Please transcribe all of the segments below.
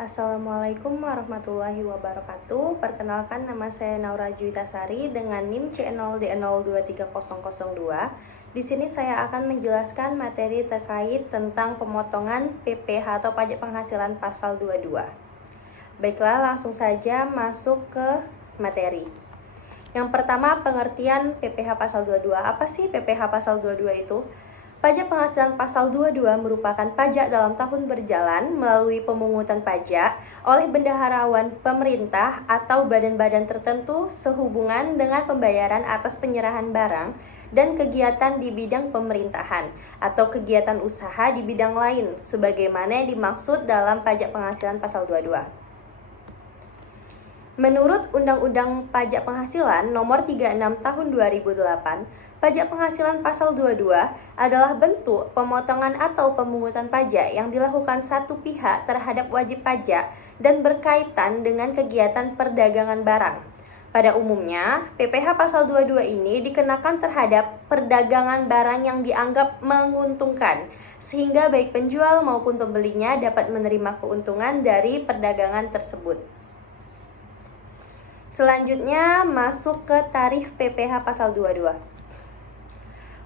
Assalamualaikum warahmatullahi wabarakatuh. Perkenalkan, nama saya Naura Juwitasari dengan NIM C0D023002. Di sini saya akan menjelaskan materi terkait tentang pemotongan PPh atau pajak penghasilan pasal 22. Baiklah, langsung saja masuk ke materi. Yang pertama, pengertian PPh pasal 22. Apa sih PPh pasal 22 itu? Pajak penghasilan pasal 22 merupakan pajak dalam tahun berjalan melalui pemungutan pajak oleh bendaharawan pemerintah atau badan-badan tertentu sehubungan dengan pembayaran atas penyerahan barang dan kegiatan di bidang pemerintahan atau kegiatan usaha di bidang lain sebagaimana yang dimaksud dalam pajak penghasilan pasal 22. Menurut Undang-Undang Pajak Penghasilan Nomor 36 Tahun 2008, pajak penghasilan pasal 22 adalah bentuk pemotongan atau pemungutan pajak yang dilakukan satu pihak terhadap wajib pajak dan berkaitan dengan kegiatan perdagangan barang. Pada umumnya, PPh pasal 22 ini dikenakan terhadap perdagangan barang yang dianggap menguntungkan, sehingga baik penjual maupun pembelinya dapat menerima keuntungan dari perdagangan tersebut. Selanjutnya masuk ke tarif PPh pasal 22.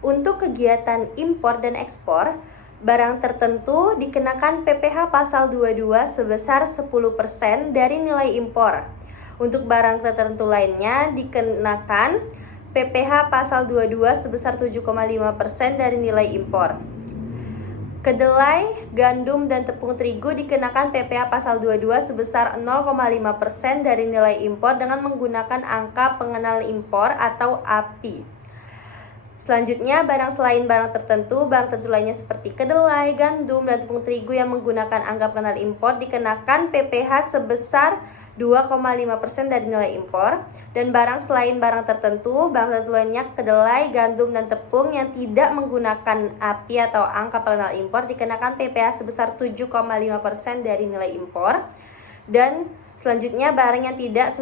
Untuk kegiatan impor dan ekspor barang tertentu dikenakan PPh pasal 22 sebesar 10% dari nilai impor. Untuk barang tertentu lainnya dikenakan PPh pasal 22 sebesar 7,5% dari nilai impor. Kedelai, gandum, dan tepung terigu dikenakan PPh pasal 22 sebesar 0,5% dari nilai impor dengan menggunakan angka pengenal impor atau API. Selanjutnya, barang selain barang tertentu lainnya seperti kedelai, gandum, dan tepung terigu yang menggunakan angka pengenal impor dikenakan PPh sebesar 2,5% dari nilai impor, dan barang selain barang tertentu lainnya kedelai, gandum, dan tepung yang tidak menggunakan API atau angka pengenal impor dikenakan PPh sebesar 7,5% dari nilai impor. Dan selanjutnya barang yang tidak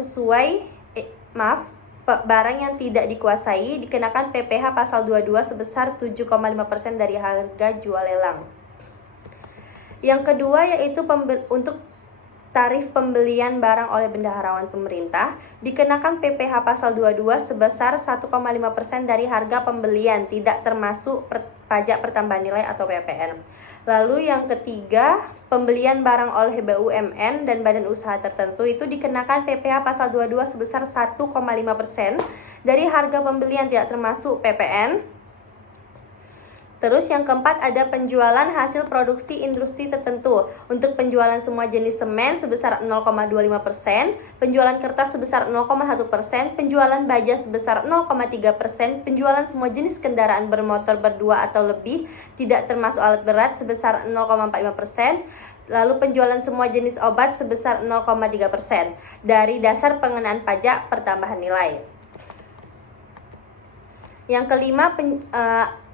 barang yang tidak dikuasai dikenakan PPh pasal 22 sebesar 7,5% dari harga jual lelang. Yang kedua yaitu untuk tarif pembelian barang oleh bendaharawan pemerintah dikenakan PPh pasal 22 sebesar 1,5% dari harga pembelian, tidak termasuk pajak pertambahan nilai atau PPN. Lalu yang ketiga, pembelian barang oleh BUMN dan badan usaha tertentu itu dikenakan PPh pasal 22 sebesar 1,5% dari harga pembelian, tidak termasuk PPN. Terus yang keempat ada penjualan hasil produksi industri tertentu. Untuk penjualan semua jenis semen sebesar 0,25%, penjualan kertas sebesar 0,1%, penjualan baja sebesar 0,3%, penjualan semua jenis kendaraan bermotor berdua atau lebih tidak termasuk alat berat sebesar 0,45%, lalu penjualan semua jenis obat sebesar 0,3% dari dasar pengenaan pajak pertambahan nilai. Yang kelima,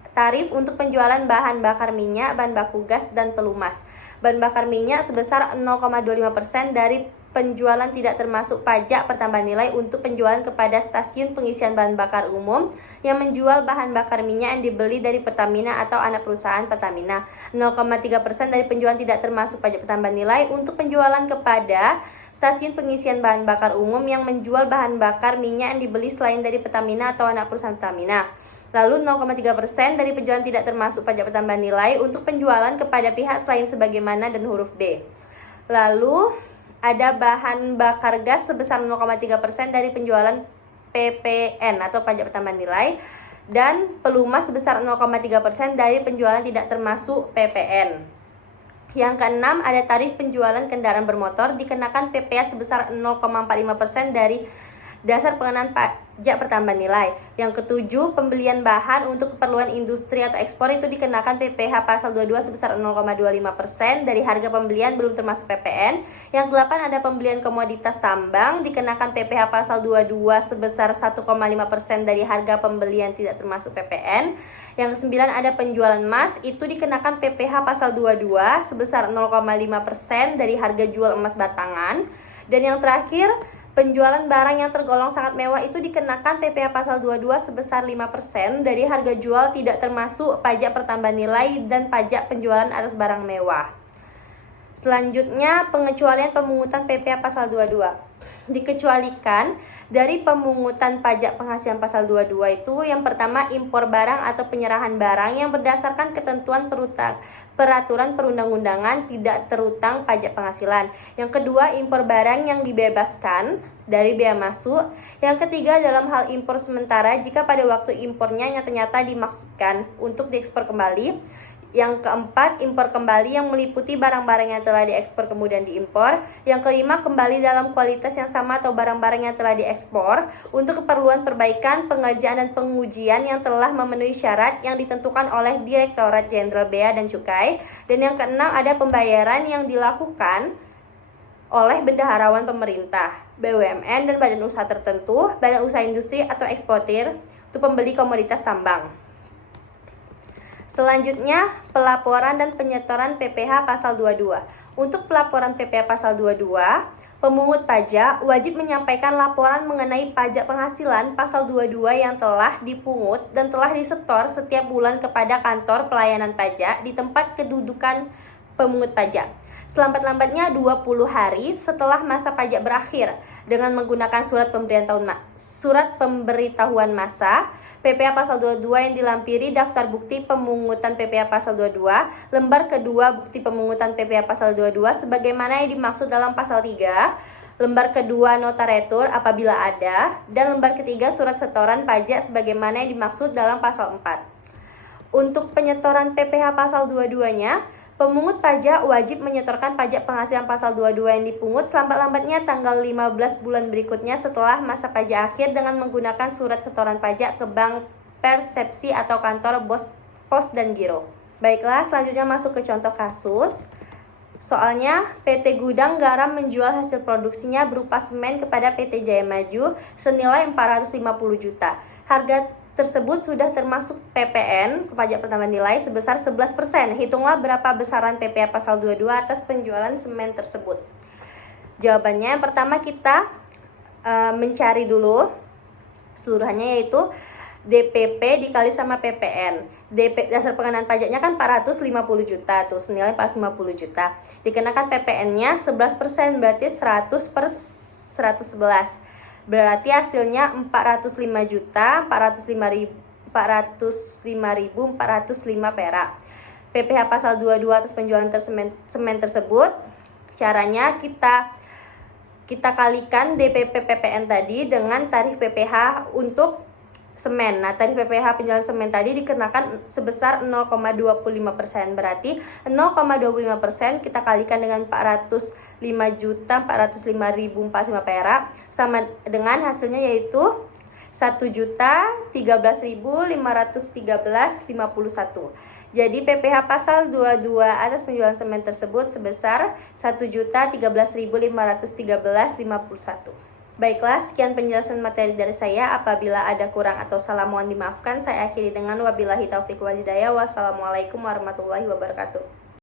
tarif untuk penjualan bahan bakar minyak, bahan baku gas, dan pelumas. Bahan bakar minyak sebesar 0,25% dari penjualan tidak termasuk pajak pertambahan nilai untuk penjualan kepada stasiun pengisian bahan bakar umum yang menjual bahan bakar minyak yang dibeli dari Pertamina atau anak perusahaan Pertamina. 0,3% dari penjualan tidak termasuk pajak pertambahan nilai untuk penjualan kepada stasiun pengisian bahan bakar umum yang menjual bahan bakar minyak yang dibeli selain dari Pertamina atau anak perusahaan Pertamina. Lalu 0,3% dari penjualan tidak termasuk pajak pertambahan nilai untuk penjualan kepada pihak selain sebagaimana dan huruf B. Lalu ada bahan bakar gas sebesar 0,3% dari penjualan PPN atau pajak pertambahan nilai, dan pelumas sebesar 0,3% dari penjualan tidak termasuk PPN. Yang keenam ada tarif penjualan kendaraan bermotor dikenakan PPh sebesar 0,45% dari dasar pengenaan pajak pertambahan nilai. Yang ketujuh, pembelian bahan untuk keperluan industri atau ekspor itu dikenakan PPh pasal 22 sebesar 0,25% dari harga pembelian belum termasuk PPN. Yang delapan ada pembelian komoditas tambang dikenakan PPh pasal 22 sebesar 1,5% dari harga pembelian tidak termasuk PPN. Yang kesembilan ada penjualan emas, itu dikenakan PPh pasal 22 sebesar 0,5% dari harga jual emas batangan. Dan yang terakhir, penjualan barang yang tergolong sangat mewah itu dikenakan PPh pasal 22 sebesar 5% dari harga jual tidak termasuk pajak pertambahan nilai dan pajak penjualan atas barang mewah. Selanjutnya, pengecualian pemungutan PPh pasal 22. Dikecualikan dari pemungutan pajak penghasilan pasal 22 itu yang pertama impor barang atau penyerahan barang yang berdasarkan ketentuan peraturan perundang-undangan tidak terutang pajak penghasilan. Yang kedua, impor barang yang dibebaskan dari bea masuk. Yang ketiga, dalam hal impor sementara jika pada waktu impornya nyata-nyata dimaksudkan untuk diekspor kembali. Yang keempat, impor kembali yang meliputi barang-barang yang telah diekspor kemudian diimpor. Yang kelima, kembali dalam kualitas yang sama atau barang-barang yang telah diekspor untuk keperluan perbaikan, pengerjaan, dan pengujian yang telah memenuhi syarat yang ditentukan oleh Direktorat Jenderal Bea dan Cukai. Dan yang keenam, ada pembayaran yang dilakukan oleh bendaharawan pemerintah, BUMN, dan badan usaha tertentu, badan usaha industri atau eksportir untuk pembeli komoditas tambang. Selanjutnya, pelaporan dan penyetoran PPh pasal 22. Untuk pelaporan PPh pasal 22, pemungut pajak wajib menyampaikan laporan mengenai pajak penghasilan pasal 22 yang telah dipungut dan telah disetor setiap bulan kepada kantor pelayanan pajak di tempat kedudukan pemungut pajak. Selambat-lambatnya 20 hari setelah masa pajak berakhir dengan menggunakan surat pemberitahuan masa PPh pasal 22 yang dilampiri daftar bukti pemungutan PPh pasal 22, lembar kedua bukti pemungutan PPh pasal 22 sebagaimana yang dimaksud dalam pasal 3, lembar kedua nota retur apabila ada, dan lembar ketiga surat setoran pajak sebagaimana yang dimaksud dalam pasal 4. Untuk penyetoran PPh pasal 22-nya, pemungut pajak wajib menyetorkan pajak penghasilan pasal 22 yang dipungut selambat-lambatnya tanggal 15 bulan berikutnya setelah masa pajak akhir dengan menggunakan surat setoran pajak ke bank persepsi atau kantor pos dan giro. Baiklah, selanjutnya masuk ke contoh kasus. Soalnya, PT Gudang Garam menjual hasil produksinya berupa semen kepada PT Jaya Maju senilai 450 juta. Harga tersebut sudah termasuk PPN, pajak pertambahan nilai, sebesar 11%. Hitunglah berapa besaran PPh pasal 22 atas penjualan semen tersebut. Jawabannya yang pertama kita mencari dulu seluruhannya, yaitu DPP dikali sama PPN. Dasar pengenaan pajaknya kan 450 juta, tuh senilai 450 juta. Dikenakan PPN-nya 11%, berarti 100 per 111. Berarti hasilnya 405.405.405 perak. PPh pasal 22 atas penjualan semen tersebut, caranya kita kalikan DPP PPN tadi dengan tarif PPh untuk semen. Nah, tarif PPh penjualan semen tadi dikenakan sebesar 0,25%. Berarti 0,25% kita kalikan dengan 405.405.405 perak sama dengan hasilnya yaitu 1.013.513.51. Jadi PPh pasal 22 atas penjualan semen tersebut sebesar 1.013.513.51. Baiklah, sekian penjelasan materi dari saya. Apabila ada kurang atau salah mohon dimaafkan. Saya akhiri dengan wabillahi taufiq wal hidayah. Wassalamualaikum warahmatullahi wabarakatuh.